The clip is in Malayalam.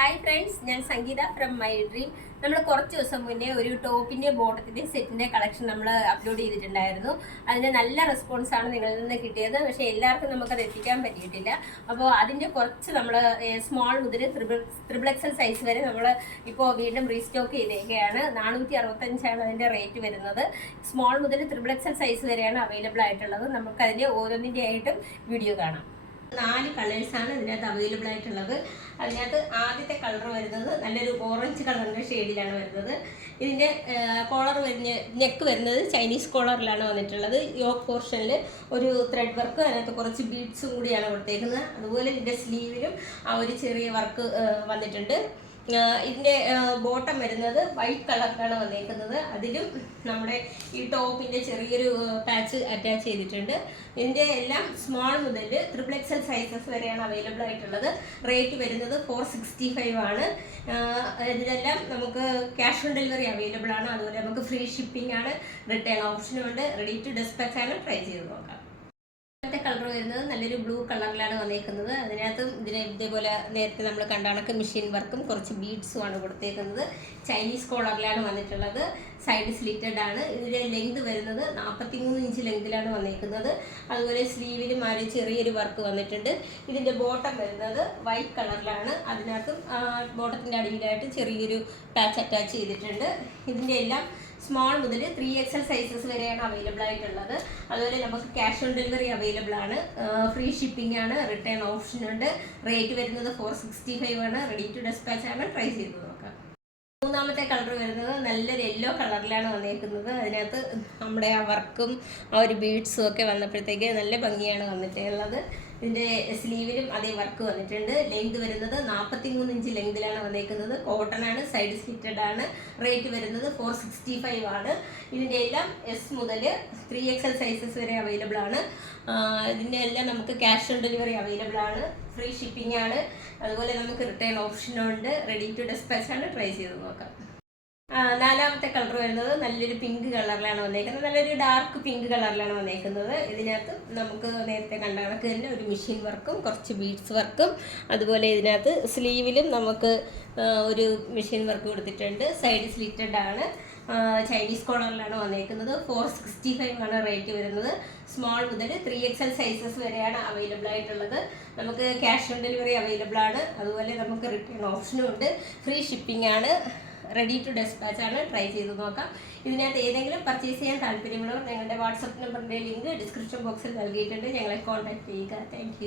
ഹായ് ഫ്രണ്ട്സ്, ഞാൻ സംഗീത ഫ്രം മൈ ഡ്രീം. നമ്മൾ കുറച്ച് ദിവസം മുന്നേ ഒരു ടോപ്പിൻ്റെ ബോട്ടത്തിൻ്റെ സെറ്റിൻ്റെ കളക്ഷൻ നമ്മൾ അപ്ലോഡ് ചെയ്തിട്ടുണ്ടായിരുന്നു. അതിന് നല്ല റെസ്പോൺസാണ് നിങ്ങളിൽ നിന്ന് കിട്ടിയത്. പക്ഷേ എല്ലാവർക്കും നമുക്കത് എത്തിക്കാൻ പറ്റിയിട്ടില്ല. അപ്പോൾ അതിൻ്റെ കുറച്ച് നമ്മൾ സ്മോൾ മുതൽ ത്രിബിൾ എക്സൽ സൈസ് വരെ നമ്മൾ ഇപ്പോൾ വീണ്ടും റീസ്റ്റോക്ക് ചെയ്തേക്കുകയാണ്. 465 അതിൻ്റെ റേറ്റ് വരുന്നത്. സ്മോൾ മുതൽ ത്രിബിൾ എക്സൽ സൈസ് വരെയാണ് അവൈലബിൾ ആയിട്ടുള്ളത്. നമുക്കതിൻ്റെ ഓരോന്നിൻ്റെ ആയിട്ടും വീഡിയോ കാണാം. 4 കളേഴ്സാണ് ഇതിനകത്ത് അവൈലബിൾ ആയിട്ടുള്ളത്. അതിനകത്ത് ആദ്യത്തെ കളർ വരുന്നത് നല്ലൊരു ഓറഞ്ച് കളറിൻ്റെ ഷെയ്ഡിലാണ് വരുന്നത്. ഇതിൻ്റെ കോളർ നെക്ക് വരുന്നത് ചൈനീസ് കോളറിലാണ് വന്നിട്ടുള്ളത്. യോക്ക് പോർഷനിൽ ഒരു ത്രെഡ് വർക്ക്, അതിനകത്ത് കുറച്ച് ബീഡ്സും കൂടിയാണ് കൊടുത്തേക്കുന്നത്. അതുപോലെ ഇതിൻ്റെ സ്ലീവിലും ആ ഒരു ചെറിയ വർക്ക് വന്നിട്ടുണ്ട്. ഇതിൻ്റെ ബോട്ടം വരുന്നത് വൈറ്റ് കളറിലാണ് വന്നേക്കുന്നത്. അതിലും നമ്മുടെ ഈ ടോപ്പിൻ്റെ ചെറിയൊരു പാച്ച് അറ്റാച്ച് ചെയ്തിട്ടുണ്ട്. ഇതിൻ്റെ എല്ലാം സ്മോൾ മുതൽ ത്രിബിൾ എക്സൽ സൈസസ് വരെയാണ് അവൈലബിൾ ആയിട്ടുള്ളത്. റേറ്റ് വരുന്നത് 465 ആണ്. ഇതിനെല്ലാം നമുക്ക് ക്യാഷ് ഓൺ ഡെലിവറി അവൈലബിൾ ആണ്. അതുപോലെ നമുക്ക് ഫ്രീ ഷിപ്പിംഗ് ആണ്, റിട്ടേൺ ഓപ്ഷനും ഉണ്ട്. റെഡി ടു ഡിസ്പാച്ച് ആണ്. ട്രൈ ചെയ്ത് നോക്കാം. കളർ വരുന്നത് നല്ലൊരു ബ്ലൂ കളറിലാണ് വന്നേക്കുന്നത്. അതിനകത്ത് ഇതേപോലെ നേരത്തെ നമ്മൾ കണ്ട കണക്ക് മെഷീൻ വർക്കും കുറച്ച് ബീഡ്സും ആണ് കൊടുത്തേക്കുന്നത്. ചൈനീസ് കോളറിലാണ് വന്നിട്ടുള്ളത്. സൈഡ് സ്ലിറ്റഡ് ആണ്. ഇതിൻ്റെ ലെങ്ത് വരുന്നത് 43 ഇഞ്ച് ലെങ്തിലാണ് വന്നേക്കുന്നത്. അതുപോലെ സ്ലീവിലും ആ ചെറിയൊരു വർക്ക് വന്നിട്ടുണ്ട്. ഇതിൻ്റെ ബോട്ടം വരുന്നത് വൈറ്റ് കളറിലാണ്. അതിനകത്തും ബോട്ടത്തിൻ്റെ അടിയിലായിട്ട് ചെറിയൊരു പാച്ച് അറ്റാച്ച് ചെയ്തിട്ടുണ്ട്. ഇതിൻ്റെ എല്ലാം സ്മോൾ മുതൽ 3XL സൈസസ് വരെയാണ് അവൈലബിൾ ആയിട്ടുള്ളത്. അതുപോലെ നമുക്ക് ക്യാഷ് ഓൺ ഡെലിവറി അവൈലബിൾ ആണ്. ഫ്രീ ഷിപ്പിംഗ് ആണ്, റിട്ടേൺ ഓപ്ഷൻ ഉണ്ട്. റേറ്റ് വരുന്നത് 465 ആണ്. റെഡി ടു ഡിസ്പാച്ച് ആണ്. ട്രൈ ചെയ്ത് നോക്കാം. മൂന്നാമത്തെ കളർ വരുന്നത് നല്ലൊരു യെല്ലോ കളറിലാണ് വന്നേക്കുന്നത്. അതിനകത്ത് നമ്മുടെ ആ വർക്കും ആ ഒരു ബീഡ്സും ഒക്കെ വന്നപ്പോഴത്തേക്ക് നല്ല ഭംഗിയാണ് വന്നിട്ടുള്ളത്. ഇതിൻ്റെ സ്ലീവിലും അതേ വർക്ക് വന്നിട്ടുണ്ട്. ലെങ്ത് വരുന്നത് 43 ഇഞ്ച് ലെങ്തിലാണ് വന്നേക്കുന്നത്. കോട്ടൺ ആണ്, സൈഡ് സ്ലിറ്റഡ് ആണ്. റേറ്റ് വരുന്നത് 465 ആണ്. ഇതിൻ്റെ എല്ലാം എസ് മുതൽ 3XL സൈസസ് വരെ അവൈലബിൾ ആണ്. ഇതിൻ്റെ എല്ലാം നമുക്ക് ക്യാഷ് ഓൺ ഡെലിവറി അവൈലബിൾ ആണ്. ഫ്രീ ഷിപ്പിംഗ് ആണ്. അതുപോലെ നമുക്ക് റിട്ടേൺ ഓപ്ഷനും ഉണ്ട്. റെഡി ടു ഡിസ്പാച്ച് ആണ്. ട്രൈ ചെയ്ത് നോക്കാം. നാലാമത്തെ കളർ വരുന്നത് നല്ലൊരു പിങ്ക് കളറിലാണ് വന്നേക്കുന്നത്. നല്ലൊരു ഡാർക്ക് പിങ്ക് കളറിലാണ് വന്നേക്കുന്നത്. ഇതിനകത്ത് നമുക്ക് നേരത്തെ കണ്ട കണക്ക് തന്നെ ഒരു മെഷീൻ വർക്കും കുറച്ച് ബീഡ്സ് വർക്കും, അതുപോലെ ഇതിനകത്ത് സ്ലീവിലും നമുക്ക് ഒരു മെഷീൻ വർക്ക് കൊടുത്തിട്ടുണ്ട്. സൈഡ് സ്ലിറ്റഡ് ആണ്. ചൈനീസ് കോളറിലാണ് വന്നേക്കുന്നത്. 465 ആണ് റേറ്റ് വരുന്നത്. സ്മോൾ മുതൽ 3XL സൈസസ് വരെയാണ് അവൈലബിൾ ആയിട്ടുള്ളത്. നമുക്ക് ക്യാഷ് ഓൺ ഡെലിവറി അവൈലബിൾ ആണ്. അതുപോലെ നമുക്ക് റിട്ടേൺ ഓപ്ഷനും ഉണ്ട്. ഫ്രീ ഷിപ്പിംഗ് ആണ്. റെഡി ടു ഡിസ്പാച്ച് ആണ്. ട്രൈ ചെയ്ത് നോക്കാം. ഇതിനകത്ത് ഏതെങ്കിലും പർച്ചേസ് ചെയ്യാൻ താല്പര്യമുള്ളവർ ഞങ്ങളുടെ വാട്സപ്പ് നമ്പറിൻ്റെ ലിങ്ക് ഡിസ്ക്രിപ്ഷൻ ബോക്സിൽ നൽകിയിട്ടുണ്ട്. ഞങ്ങളെ കോൺടാക്ട് ചെയ്യുക. താങ്ക്